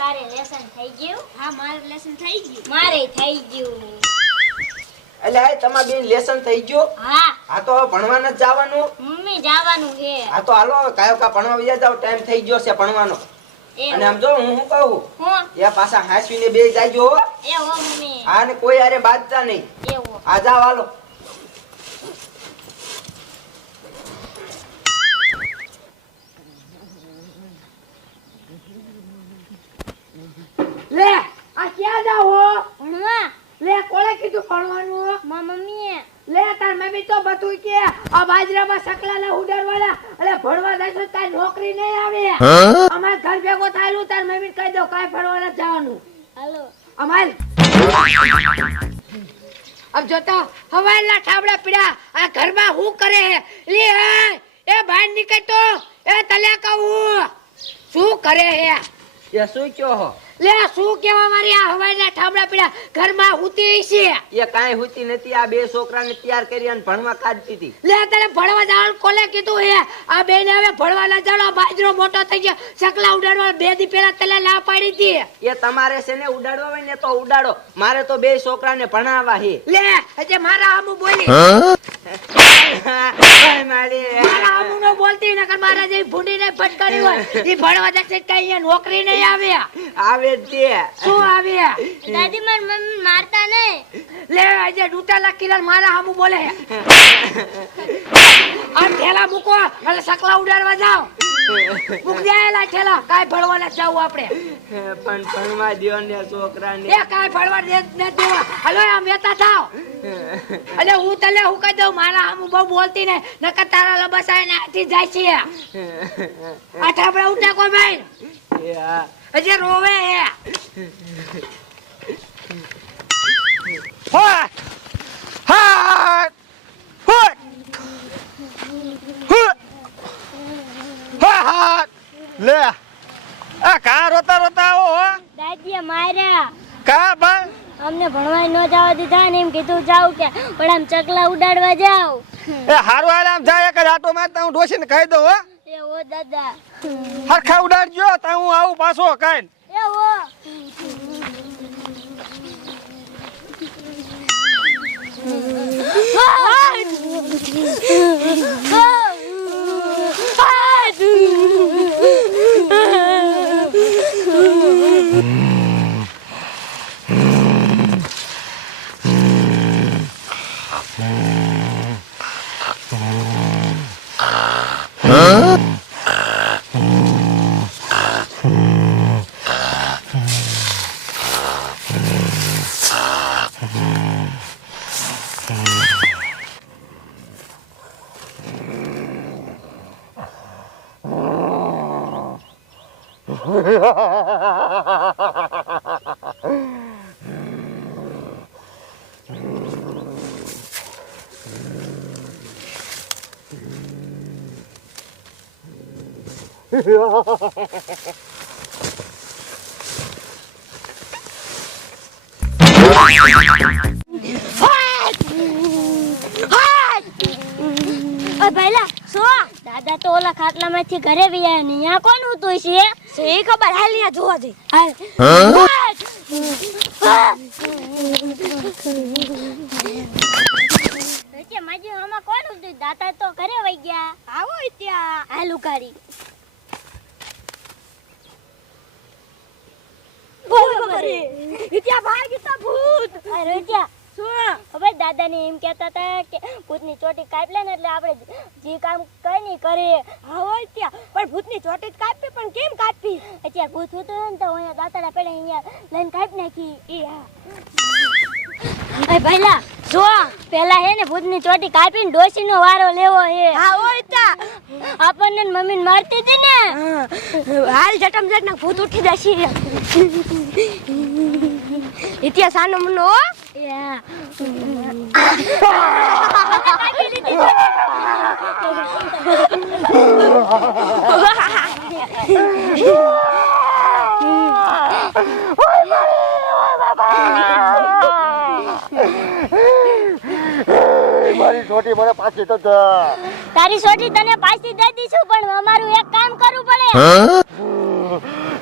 તારે લેસન થઈ ગયું? હા મારું લેસન થઈ ગયું. મારે થઈ ગયું. એટલે આ તમાર બેન લેસન થઈ ગયું? હા આ તો હવે ભણવા નથી જવાનું. મમ્મી જવાનું છે. આ તો હાલો કાયો કા ભણવા વયા જાવ, ટાઈમ થઈ ગયો છે ભણવાનો. અને આમ જો હું શું કહું, હું એ પાછા હાંસવીને બે જાજો હો. એવો મમ્મી આ ને કોઈ આરે બાજતા નહીં. એવો. આ જાવ હાલો. લે આ ક્યાં જાવો? ભણવા લે કોણે કીધું ભણવાનું? માં મમ્મીએ. લે તાર મમ્મી તો બધું કે આ બાજરામાં સકલાના ઉડાડવાના એટલે ભણવા જાય તો તાર નોકરી નહીં આવે. અમાર ઘર ભેગો થાયલું તાર મમ્મી કહી દો કાઈ ભણવા નથી જવાનું. હાલો. અમાલ अब જોતા હવાના ઠાબડા પીડા આ ઘરમાં હું કરે હે? લે એ બહાર નીકળ તો એ તલે કહું શું કરે હે? એ શું કયો હો? લે શું કેવા મારી આ હવાના ઠાબડા પીડા ઘરમાં હુતી છે? એ કાંઈ હોતી નથી. આ બે છોકરાને તૈયાર કરી અને ભણવા કાઢતી હતી. લે તને ભણવા જવાનું કોલે કીધું હે? આ બેને હવે ભણવા ના જાણો, બાજરો મોટો થઈ ગયો, સકલા ઉડાડવા 2 દી પહેલા તને ના પાડી હતી. એ તમારે છે ને ઉડાડવા હોય ને તો ઉડાડો, મારે તો બે છોકરાને ભણાવવા છે. લે હજે મારા આમુ બોલી મારા આમુ નો બોલતી નકર મારા જે ભૂંડીને ફટકારી હોય ઈ ભણવા જશે કઈ અહીંયા નોકરી નહીં આવે. આવે જ તે. શું આવે? દાદી માર મમ્મી મારતા નહીં. લે આજે ડૂટાલા કિલર મારા આમુ બોલે. આ ઠેલા મૂકો એટલે સકલા ઉડાડવા જાવ. મૂક દેલા ઠેલા, કાઈ ભણવા ન જાવ આપણે. પણ ભણવા દ્યો ને છોકરાને. એ કાઈ ભણવા દે ન દેવા. હાલો આમ વેતા થાવ. અલે હું તલે હું કહી દઉં મારા આમુ બહુ બોલતી ને નકર તારા લબસાય ને આથી જાય છે. આ ઠાબડા ઉઠા કો ભાઈ એ હા. હજે રોવે હે. હા હા હા લે આ કા રોતા રોતા આવો હો? દાદીએ માર્યા. કા ભાઈ અમને ભણવા ન જવા દીધા ને એમ કીધું જાવ કે પણ આમ ચકલા ઉડાડવા જાવ. એ હારું હાલ આમ જાય એક જ આટો મારતા હું ડોશીને કહી દઉં હો. એવો દાદા. હરખા ઉડાડજો તા હું આવું પાછો કાઈ. એવો. પહેલા સો દાદા તો ઓલા ખાટલામાંથી ઘરે વ્યા ને અહીંયા કોણ હતું છે? એ ખબર હાલ અહીંયા જોવા જઈ. કે માજી આમાં કોણ હતું? દાદા તો ઘરે વઈ ગયા. આવો ત્યાં હાલ ઉકારી. ત્યાં ભાગી તા ભૂત. અરે ત્યાં હવે દાદા ને એમ કહેતા હતા કે ભૂતની ચોટી કાપી લે ને એટલે આપણે જે કામ કઈ નહીં કરે. હોય ત્યાં પણ ભૂતની ચોટી કાપી પણ કેમ કાપી? અત્યારે ભૂત હતું ને તો અહીંયા દાતાડા પડે અહીંયા લઈને કાપી નાખી. એ હા પહેલા જો પેલા હે ને ભૂતની ચોટી કાપીને ડોશીનો વારો લેવો હે. હા હોય ત્યાં આપણને મમ્મીને મારતી હતી ને. હાલ જટમ જટ ના ભૂત ઉઠી જશે. ઇતિહાસ આનો મનો હો. યા મારી છોટી મને પાછી તો તારી છોટી તને પાછી દઈ દીશું પણ અમારું એક કામ કરવું પડે.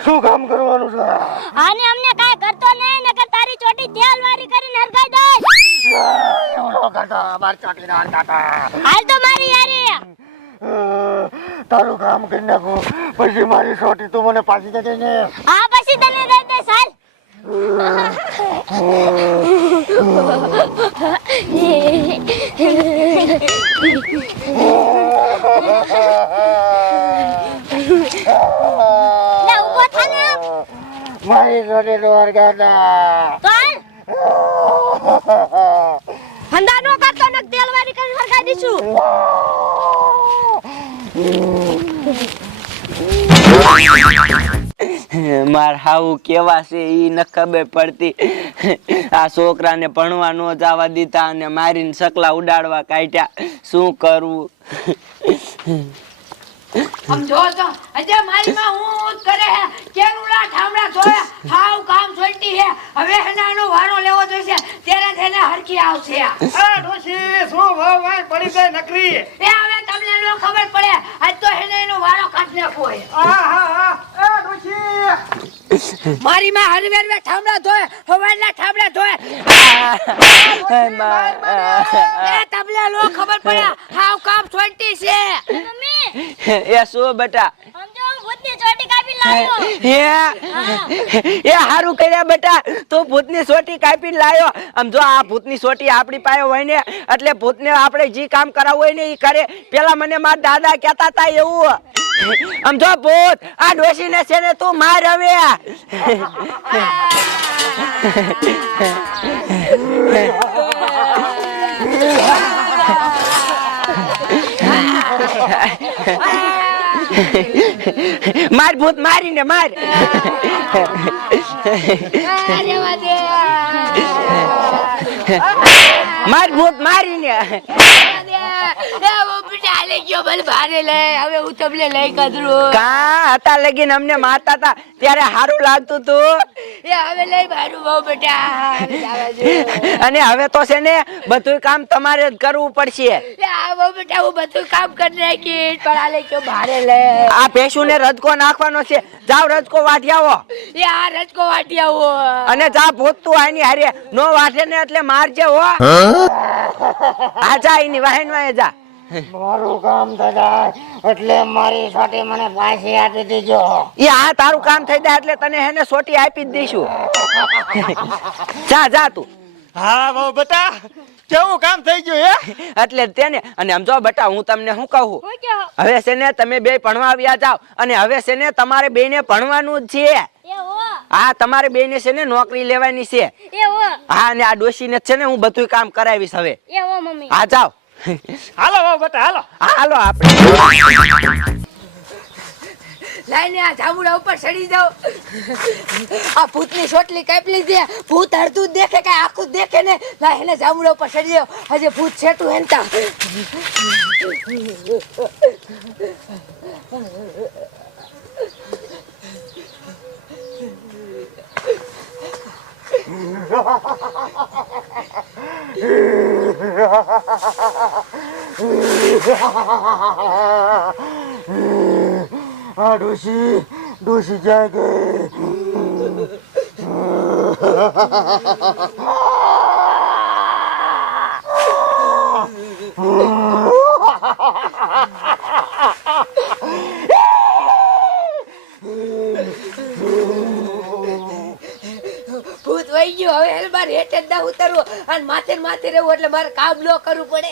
શું કામ કરવાનું છે? આને અમને કાંઈ કરતો નહીં નકર તારી ચોટી તેલ વારી કરીને હરગાઈ દઈશ. એવું ન કરતા, મારી ચોટીને હરગાતા. હાલ તો મારી યારી. તારું કામ કરી નાખું પછી મારી ચોટી તું મને પાછી દે ને. હા પછી તને દઈ દઈશ હાલ. લે ઊભો થા ને. મારી ચોટી નું હરગાતા. તો હાલ. હંધા નો કરતો ને તેલ વારી કરીને હરગાઈ દઈશું. માર હાવું કેવા છે ઈ ન ખબર પડતી. આ છોકરાને ભણવા ન જવા દીધા અને મારીને સકલા ઉડાડવા કાઢ્યા. શું કરવું? આમ જો તો આજે મારી માં હું કરે હે કેરુડા ઠામડા ધોયા હાવ કામ છોડતી હે હવે હનાનો વારો લેવો જોઈશે ત્યારે તેને હરખી આવશે આ ડોશી શું ભાવ વાય પડી ગઈ નકરી. એ હવે તમને નો ખબર પડે આજ તો એને એનો વારો કાઢ નાખવો હે એ ડોશી મારી માં હરવેરવે ઠામડા ધોય હવારના ઠામડા ધોય એ તમને નો ખબર પડે હાવ કામ છોડતી છે મમ્મી એ શું બેટા? સમજો હું ભૂતની ચોટી કાપી લાવ્યો. એ હારું કર્યા બેટા, તું ભૂતની સોટી કાપીને લાયો. આમ જો આ ભૂતની સોટી આપણી પાસે હોય ને એટલે ભૂતને આપણે જે કામ કરાવવું હોય ને એ કરે. પેલા મને મારા દાદા કહેતા હતા એવું. આમ જો ભૂત આ ડોશીને છે ને તું માર હવે. માર ભૂત મારીને માર. માર ભૂત મારીને. હવે હું તમને લઈ કદરું કા હતા લગીને અમને મારતા હતા ત્યારે સારું લાગતું તું. એ હવે લઈ મારું બહુ બેટા અને હવે તો છે ને બધું કામ તમારે જ કરવું પડશે. આવો બેટા હું બધું કામ કરી નાખીશ પણ આ લઈ ગયો ભારે લે આ ભેંસુને રજકો નાખવાનો છે. જાવ રજકો વાઢી આવો. એ આ રજકો વાટી આવો અને જા ભૂત તું આની હારે નો વાઢે ને એટલે મારજે હો. આ જા એની વાહેન વાહે જા. મારું કામ થતા એટલે મારી ચોટી મને પાછી આપી દેજો. એ આ તારું કામ થઈ જાય એટલે તને હેને સોટી આપી જ દઈશું. જા જા તું. હા બહુ બેટા કેવું કામ થઈ ગયું હે? એટલે તેને અને આમ જો બેટા હું તમને શું કહું, હું કહો હવે છે ને તમે બે ભણવા આવ્યા જાવ અને હવે છે ને તમારે બેને ભણવાનું જ છે. એ હો હા તમારે બેને છે ને નોકરી લેવાની છે. એ હો હા અને આ ડોશીને છે ને હું બધું કામ કરાવીશ હવે. એ હો મમ્મી. હા જાવ. હાલો બહુ બેટા હાલો. હા હાલો આપણે. લાઈને આ જામુડા ઉપર ચડી જાવ આ ભૂતની સોટલી કાપી લીધી ભૂત અડધું દેખે કે આખું દેખે ને લાઈને જામુડા ઉપર ચડી જાવ હજે ભૂત છેટું હેનતા આ ડોશી ક્યાં ગઈ? ભૂત વહી ગયો હવે હેલ મારે હેઠે જ ના ઉતરવું અને માથે ને માથે રહેવું એટલે મારે કામ ન કરવું પડે